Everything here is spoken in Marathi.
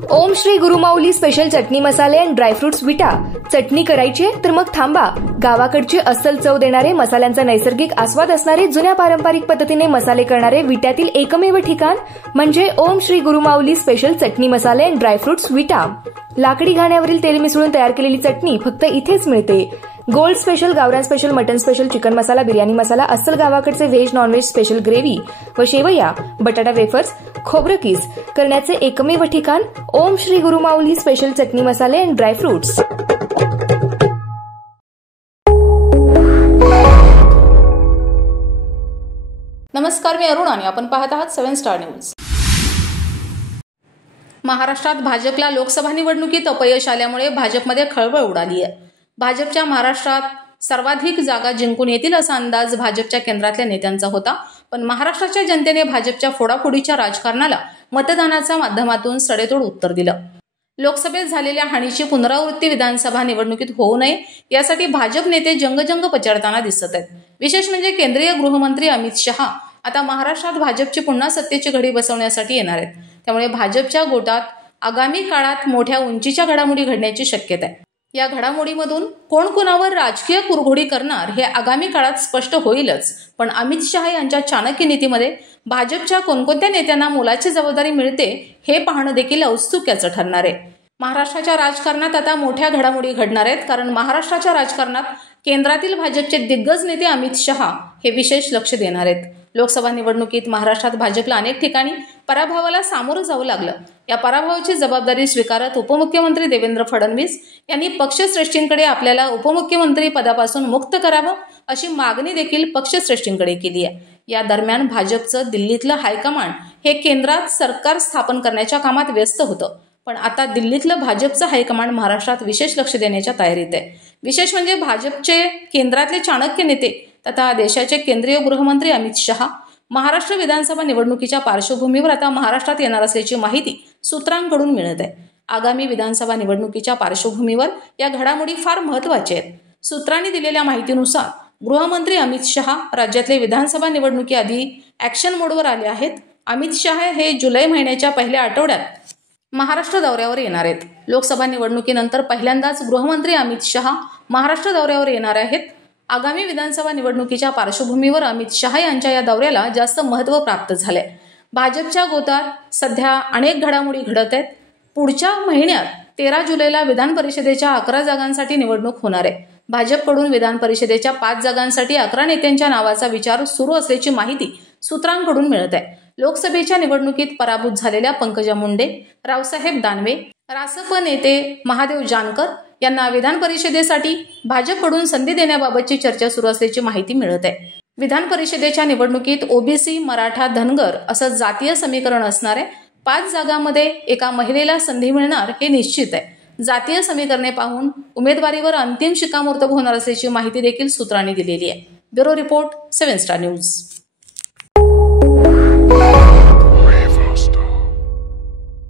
ओम श्री गुरुमाऊली स्पेशल चटणी मसाले अँड ड्रायफ्रुट्स विटा। चटणी करायची तर मग थांबा। गावाकडची अस्सल चव देणारे, मसाल्यांचा नैसर्गिक आस्वाद असणारे, जुन्या पारंपरिक पद्धतीने मसाले करणारे विट्यातील एकमेव ठिकाण म्हणजे ओम श्री गुरुमाऊली स्पेशल चटणी मसाले अँड ड्रायफ्रुट्स विटा। लाकडी घाण्यावरील तेल मिसळून तयार केलेली चटणी फक्त इथेच मिळते। गोल्ड स्पेशल, गावरान स्पेशल, मटन स्पेशल, चिकन मसाला, बिर्याणी मसाला, अस्सल गावाकडचे व्हेज नॉनव्हेज स्पेशल ग्रेव्ही व शेवया, बटाटा वेफर्स, खोबरं किस करण्याचे एकमेव ठिकाण ओम श्री गुरुमाऊली स्पेशल चटणी मसाले अँड ड्रायफ्रुट्स। नमस्कार, मी अरुण आणि आपण पाहत आहात 7 स्टार न्यूज। महाराष्ट्रात भाजपला लोकसभा निवडणुकीत अपयश आल्यामुळे भाजपमध्ये खळबळ उडाली आहे। भाजपच्या महाराष्ट्रात सर्वाधिक जागा जिंकून येतील असा अंदाज भाजपच्या केंद्रातल्या नेत्यांचा होता, पण महाराष्ट्राच्या जनतेने भाजपच्या फोडाफोडीच्या राजकारणाला मतदानाच्या माध्यमातून सडेतोड उत्तर दिलं। लोकसभेत झालेल्या हानीची पुनरावृत्ती विधानसभा निवडणुकीत होऊ नये यासाठी भाजप नेते जंग पछाडताना दिसत आहेत। विशेष म्हणजे केंद्रीय गृहमंत्री अमित शहा आता महाराष्ट्रात भाजपची पुन्हा सत्तेची घडी बसवण्यासाठी येणार आहेत। त्यामुळे भाजपच्या गोटात आगामी काळात मोठ्या उंचीच्या घडामोडी घडण्याची शक्यता आहे। या घडामोडीमधून कोण कोणावर राजकीय कुरघोडी करणार हे आगामी काळात स्पष्ट होईलच, पण अमित शहा यांच्या चाणक्य नीतीमध्ये भाजपच्या कोणकोणत्या नेत्यांना मोलाची जबाबदारी मिळते हे पाहणं देखील औत्सुक्याचं ठरणार आहे। महाराष्ट्राच्या राजकारणात आता मोठ्या घडामोडी घडणार आहेत, कारण महाराष्ट्राच्या राजकारणात केंद्रातील भाजपचे दिग्गज नेते अमित शहा हे विशेष लक्ष देणार आहेत। लोकसभा निवडणुकीत महाराष्ट्रात भाजपला अनेक ठिकाणी पराभवाला सामोरं जावं लागलं। या पराभवाची जबाबदारी स्वीकारत उपमुख्यमंत्री देवेंद्र फडणवीस यांनी पक्षश्रेष्ठींकडे आपल्याला उपमुख्यमंत्री पदापासून मुक्त करावं अशी मागणी देखील पक्षश्रेष्ठींकडे केली आहे। या दरम्यान भाजपचं दिल्लीतलं हायकमांड हे केंद्रात सरकार स्थापन करण्याच्या कामात व्यस्त होतं, पण आता दिल्लीतलं भाजपचं हायकमांड महाराष्ट्रात विशेष लक्ष देण्याच्या तयारीत आहे। विशेष म्हणजे भाजपचे केंद्रातले चाणक्य नेते तथा देशाचे केंद्रीय गृहमंत्री अमित शहा महाराष्ट्र विधानसभा निवडणुकीच्या पार्श्वभूमीवर आता महाराष्ट्रात येणार असल्याची माहिती सूत्रांकडून मिळत आहे। आगामी विधानसभा निवडणुकीच्या पार्श्वभूमीवर या घडामोडी फार महत्त्वाच्या आहेत। सूत्रांनी दिलेल्या माहितीनुसार गृहमंत्री अमित शहा राज्यातले विधानसभा निवडणुकीआधी ॲक्शन मोडवर आले आहेत। अमित शहा हे जुलै महिन्याच्या पहिल्या आठवड्यात महाराष्ट्र दौऱ्यावर येणार आहेत। लोकसभा निवडणुकीनंतर पहिल्यांदाच गृहमंत्री अमित शहा महाराष्ट्र दौऱ्यावर येणार आहेत। आगामी विधानसभा निवडणुकीच्या पार्श्वभूमीवर अमित शहा यांच्या या दौऱ्याला जास्त महत्त्व प्राप्त झालंय। भाजपच्या गोटात सध्या अनेक घडामोडी घडत आहेत। पुढच्या महिन्यात 13 जुलैला विधान परिषदेच्या 11 जागांसाठी निवडणूक होणार आहे। भाजपकडून विधान परिषदेच्या 5 जागांसाठी 11 नेत्यांच्या नावाचा विचार सुरू असल्याची माहिती सूत्रांकडून मिळत आहे। लोकसभेच्या निवडणुकीत पराभूत झालेल्या पंकजा मुंडे, रावसाहेब दानवे, रासप नेते महादेव जानकर यांना विधान परिषदेसाठी भाजपकडून संधी देण्याबाबतची चर्चा सुरू असल्याची माहिती मिळत आहे। विधान परिषदेच्या निवडणुकीत ओबीसी, मराठा, धनगर असं जातीय समीकरण असणार आहे। 5 जागांमध्ये एका महिलेला संधी मिळणार हे निश्चित आहे। जातीय समीकरणे पाहून उमेदवारीवर अंतिम शिक्कामोर्तब होणार असल्याची माहिती देखील सूत्रांनी दिलेली आहे। Bureau report, 7 star news.